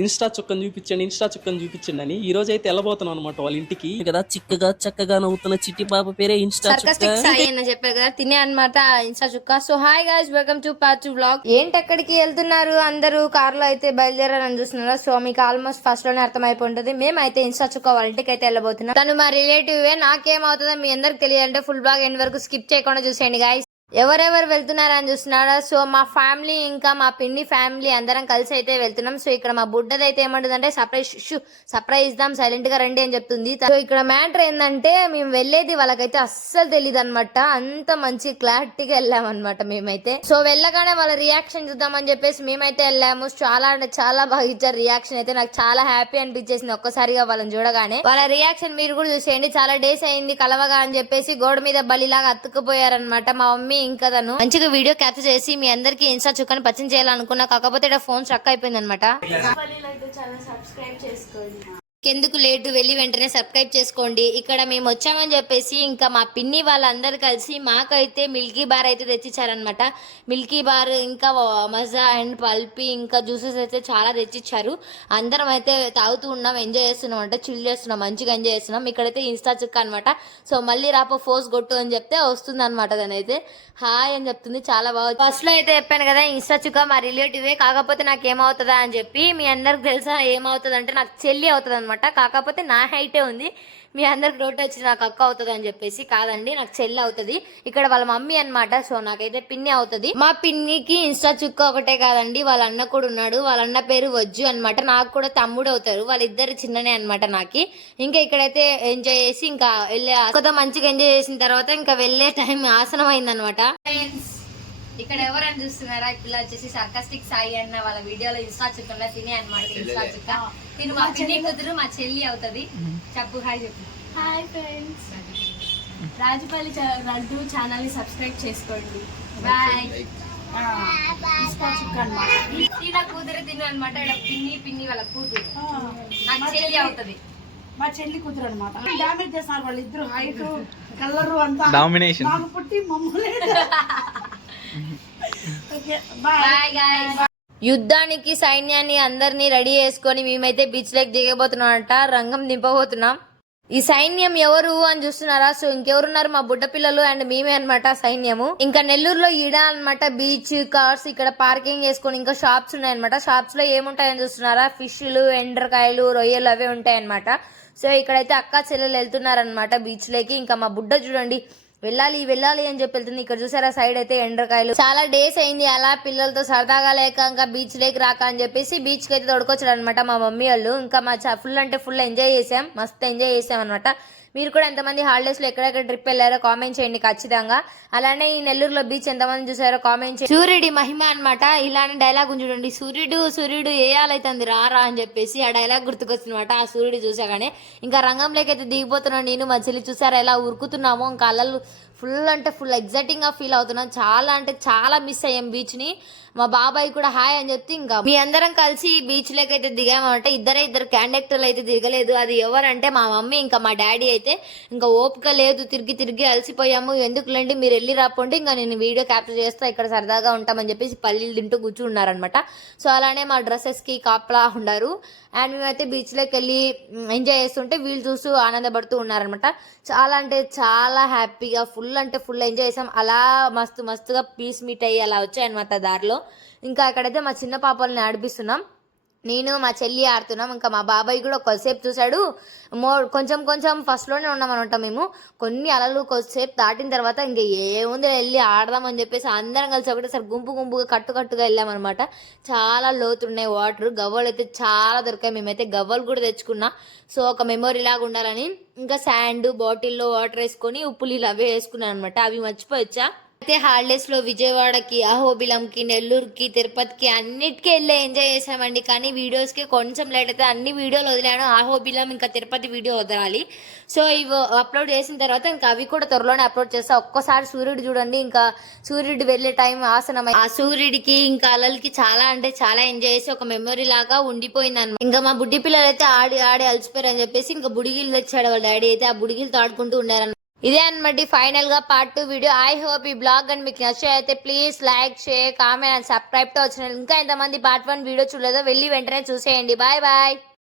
Insta చుక్కని చూపించండి అని ఈ రోజు అయితే వెళ్ళబోతున్నాం అనమాట వాళ్ళ ఇంటికి కదా. చిక్కగా చక్కగా నవ్వుతున్న చిట్టి పాప పేరే ఇన్స్టా చుక్క. సాయి అన్న చెప్పారు కదా తినే అనమాట ఇన్స్టా చుక్క. So hi guys, welcome to part 2 vlog. ఏంటి ఎక్కడికి వెళ్తున్నారు అందరూ? కార్ లో అయితే బయలుదేరారని చూస్తున్నారా? సో మీకు ఆల్మోస్ట్ ఫస్ట్ లోనే అర్థమైపోతుంది. మేమైతే ఇన్స్టా చుక్క వాళ్ళ ఇంటికి అయితే వెళ్ళబోతున్నాం. తను మా రిలేటివ్. నాకేమవుతుందో మీ అందరికి తెలియాలంటే ఫుల్ బ్లాగ్ ఎండ్ వరకు స్కిప్ చేయకుండా చూసేయండి గైస్. ఎవరెవరు వెళ్తున్నారని చూస్తున్నారా? సో మా ఫ్యామిలీ ఇంకా మా పిన్ని ఫ్యామిలీ అందరం కలిసి అయితే వెళ్తున్నాం. సో ఇక్కడ మా బుడ్డది అయితే ఏమంటుందంటే సర్ప్రైజ్ ఇద్దాం, సైలెంట్ గా రండి అని చెప్తుంది. సో ఇక్కడ మ్యాటర్ ఏంటంటే మేము వెళ్ళేది వాళ్ళకైతే అస్సలు తెలియదు అనమాట. అంత మంచి క్లారిటీగా వెళ్ళామన్నమాట మేమైతే. సో వెళ్ళగానే వాళ్ళ రియాక్షన్ చూద్దామని చెప్పేసి మేమైతే వెళ్ళాము. చాలా అంటే చాలా బాగా ఇచ్చారు రియాక్షన్ అయితే. నాకు చాలా హ్యాపీ అనిపించేసింది ఒక్కసారిగా వాళ్ళని చూడగానే. వాళ్ళ రియాక్షన్ మీరు కూడా చూసేయండి. చాలా డేస్ అయింది కలవగా అని చెప్పేసి గోడ మీద బలిలాగా అతుక్కుపోయారనమాట. మా మమ్మీ ఇంకా తను మంచిగా వీడియో క్యాప్చర్ చేసి మీ అందరికి ఇన్స్టా చుక్కని పరిచయం చేయాలనుకున్నా. కాకపోతే ఇక్కడ ఫోన్ స్ట్రక్ అయిపోయింది అనమాట. ఎందుకు లేటు, వెళ్ళి వెంటనే సబ్స్క్రైబ్ చేసుకోండి. ఇక్కడ మేము వచ్చామని చెప్పేసి ఇంకా మా పిన్ని వాళ్ళందరూ కలిసి మాకైతే మిల్కీ బార్ అయితే తెచ్చిచ్చారనమాట. మిల్కీ బార్ ఇంకా మజా అండ్ పల్పి ఇంకా జ్యూసెస్ అయితే చాలా తెచ్చిచ్చారు. అందరం అయితే తాగుతూ ఉన్నాం, ఎంజాయ్ చేస్తున్నాం, అంటే చిల్ చేస్తున్నాం, మంచిగా ఎంజాయ్ చేస్తున్నాం. ఇక్కడైతే ఇన్స్టా చుక్క అనమాట. సో మళ్ళీ రాపో ఫోర్స్ కొట్టు అని చెప్తే వస్తుంది అనమాట. దానైతే హాయ్ అని చెప్తుంది, చాలా బాగా. ఫస్ట్ లో అయితే చెప్పాను కదా ఇన్స్టా చుక్క మా రిలేటివే. కాకపోతే నాకు ఏమవుతుందా అని చెప్పి మీ అందరికి తెలుసా ఏమవుతుంది అంటే నాకు చెల్లి అవుతుంది అనమాట. కాకపోతే నా హైటే ఉంది. మీ అందరికి డౌట్ వచ్చి నాకు అక్క అవుతుంది అని చెప్పేసి, కాదండి నాకు చెల్లి అవుతుంది. ఇక్కడ వాళ్ళ మమ్మీ అనమాట. సో నాకైతే పిన్ని అవుతుంది. మా పిన్నికి ఇన్స్టా చుక్క ఒకటే కాదండి, వాళ్ళ అన్న కూడా ఉన్నాడు. వాళ్ళ అన్న పేరు వజ్జు అనమాట. నాకు కూడా తమ్ముడు అవుతారు. వాళ్ళిద్దరు చిన్ననే అనమాట నాకు. ఇంకా ఇక్కడైతే ఎంజాయ్ చేసి ఇంకా వెళ్ళే కొత్త మంచిగా ఎంజాయ్ చేసిన తర్వాత ఇంకా వెళ్ళే టైం ఆసనం అయింది అనమాట. ఇక్కడ ఎవరని చూస్తున్నారా? ఇప్పుడు వచ్చేసి సర్కాస్టిక్ సాయి అన్న వాళ్ళ వీడియోలో ఇన్స్టా చుక్క తినే అనమాట. ఇన్స్టా చుక్క తిను మా పిన్ని కూతురు, మా చెల్లి అవుతుంది. చెప్పు హాయ్ చెప్పు. Hi friends, Rajupalli laddu channel ని సబ్స్క్రైబ్ చేసుకోండి. బాయ్. ఇన్స్టా చుక్క అన్నమాట. తిన కూతురు తిను అనమాట. పిన్ని వాళ్ళ కూతురు నాకు చెల్లి అవుతుంది. మా చెల్లి కూతురు అనమాట. డామేజ్ చేస్తున్నారు వాళ్ళు ఇద్దరు, హైట్ కలర్ అంతా డామినేషన్. నాకు పుట్టి మమ్మల్ని యుద్ధానికి సైన్యాన్ని అందరినీ రెడీ చేసుకొని మేమైతే బీచ్ లోకి దిగబోతున్నాం అంట. రంగం దింపబోతున్నాం. ఈ సైన్యం ఎవరు అని చూస్తున్నారా? సో ఇంకెవరున్నారు? మా బుడ్డ పిల్లలు అండ్ మేమే అనమాట సైన్యము. ఇంకా నెల్లూరులో ఈడ అనమాట బీచ్, కార్స్ ఇక్కడ పార్కింగ్ చేసుకొని ఇంకా షాప్స్ ఉన్నాయన్నమాట. షాప్స్ లో ఏముంటాయని చూస్తున్నారా? ఫిష్లు, ఎండ్రకాయలు, రొయ్యలు అవే ఉంటాయన్నమాట. సో ఇక్కడైతే అక్క చెల్లెలు వెళ్తున్నారనమాట బీచ్ లోకి. ఇంకా మా బుడ్డ చూడండి వెళ్ళాలి అని చెప్పి వెళ్తుంది. ఇక్కడ చూసారా సైడ్ అయితే ఎండ్రకాయలు. చాలా డేస్ అయింది అలా పిల్లలతో సరదాగా లేక ఇంకా బీచ్ లేకి రాక అని చెప్పేసి బీచ్ కి అయితే తొడుకొచ్చాడు అనమాట మా మమ్మీ వాళ్ళు. ఇంకా మా ఫుల్ అంటే ఫుల్ ఎంజాయ్ చేసాం, మస్తు ఎంజాయ్ చేసాం అనమాట. మీరు కూడా ఎంతమంది హాలిడేస్ లో ఎక్కడెక్కడ ట్రిప్ వెళ్ళారో కామెంట్ చేయండి ఖచ్చితంగా. అలానే ఈ నెల్లూరులో బీచ్ ఎంతమంది చూసారో కామెంట్ చేయండి. సూర్యుడి మహిమ అనమాట. ఇలానే డైలాగ్ చూడండి, సూర్యుడు ఏయాలైతుంది రా అని చెప్పేసి ఆ డైలాగ్ గుర్తుకొస్తుంది అనమాట. ఆ సూర్యుడు చూసాగానే ఇంకా రంగంలోకి అయితే దిగిపోతున్నాను నేను, మా చెల్లి చూసారా ఎలా ఉరుకుతున్నామో. ఇంకా అల్లలు ఫుల్ అంటే ఫుల్ ఎగ్జైటింగ్ గా ఫీల్ అవుతున్నాం. చాలా అంటే చాలా మిస్ అయ్యాం బీచ్ ని. మా బాబాయ్ కూడా హాయ్ అని చెప్తే ఇంకా మీ అందరం కలిసి బీచ్ లోకి అయితే దిగామంట. ఇద్దరు కండక్టర్లు అయితే దిగలేదు. అది ఎవరంటే మా మమ్మీ ఇంకా మా డాడీ అయితే ఇంకా ఓపిక లేదు, తిరిగి అలసిపోయాము. ఎందుకులేండి మీరు వెళ్ళి రాపోండి, ఇంకా నేను వీడియో క్యాప్చర్ చేస్తా, ఇక్కడ సరదాగా ఉంటామని చెప్పేసి పల్లీలు తింటూ కూర్చున్నారనమాట. సో అలానే మా డ్రెస్సెస్ కి కాపలా ఉన్నారు. అండ్ మేమైతే బీచ్ లోకి వెళ్ళి ఎంజాయ్ చేస్తుంటే వీళ్ళు చూస్తూ ఆనందపడుతూ ఉన్నారనమాట. చాలా అంటే చాలా హ్యాపీగా ఫుల్ అంటే ఫుల్ ఎంజాయ్ చేసాం. అలా మస్తుగా పీస్ మీట్ అయ్యి అలా వచ్చాయన్నమాట దారిలో. ఇంకా అక్కడైతే మా చిన్న పాపల్ని ఆడిపిస్తున్నాం, నేను మా చెల్లి ఆడుతున్నాం. ఇంకా మా బాబాయ్ కూడా కొద్దిసేపు చూసాడు. కొంచెం ఫస్ట్ లోనే ఉన్నాం అనమాట మేము. కొన్ని అలలు కొద్దిసేపు దాటిన తర్వాత ఇంకా ఏముంది వెళ్ళి ఆడదామని చెప్పేసి అందరం కలిసి ఒకటేసారి గుంపుగా కట్టుగా వెళ్ళామన్నమాట. చాలా లోతున్నాయి వాటర్. గవ్వలు అయితే చాలా దొరికాయి. మేమైతే గవ్వలు కూడా తెచ్చుకున్నా. సో ఒక మెమొరీ లాగా ఉండాలని ఇంకా శాండ్ బాటిల్లో వాటర్ వేసుకొని ఉప్పు నీళ్ళు అవే వేసుకున్నాను అనమాట. అవి మర్చిపోయొచ్చా. అయితే హాలిడేస్ లో విజయవాడకి, అహోబిలంకి, నెల్లూరుకి, తిరుపతికి అన్నిటికీ వెళ్ళి ఎంజాయ్ చేసామండి. కానీ వీడియోస్ కి కొంచెం లేట్ అయితే అన్ని వీడియోలు వదిలాను. అహోబిలం ఇంకా తిరుపతి వీడియో వదలాలి. సో ఇవి అప్లోడ్ చేసిన తర్వాత ఇంకా అవి కూడా త్వరలోనే అప్లోడ్ చేస్తా. ఒక్కసారి సూర్యుడు చూడండి, ఇంకా సూర్యుడు వెళ్లే టైం ఆసనం. ఆ సూర్యుడికి ఇంకా అలలకి చాలా అంటే చాలా ఎంజాయ్ చేసి ఒక మెమొరీ లాగా ఉండిపోయింది అనమాట. ఇంకా మా బుడ్డి పిల్లలు అయితే ఆడి అలసిపోయారు అని చెప్పేసి ఇంకా బుడిగిలు తెచ్చాడు వాళ్ళ డాడీ అయితే. ఆ బుడిగిలు తాడుకుంటూ ఉండారన్నమాట. ఇదే అనమాట ఫైనల్ గా పార్ట్ 2 వీడియో. ఐ హోప్ ఈ బ్లాగ్ అని మీకు నచ్చైతే please like share comment and subscribe to our channel. ఇంకా ఎంతమంది పార్ట్ 1 వీడియో చూడలేదో వెళ్ళి వెంటనే చూసేయండి. Bye bye.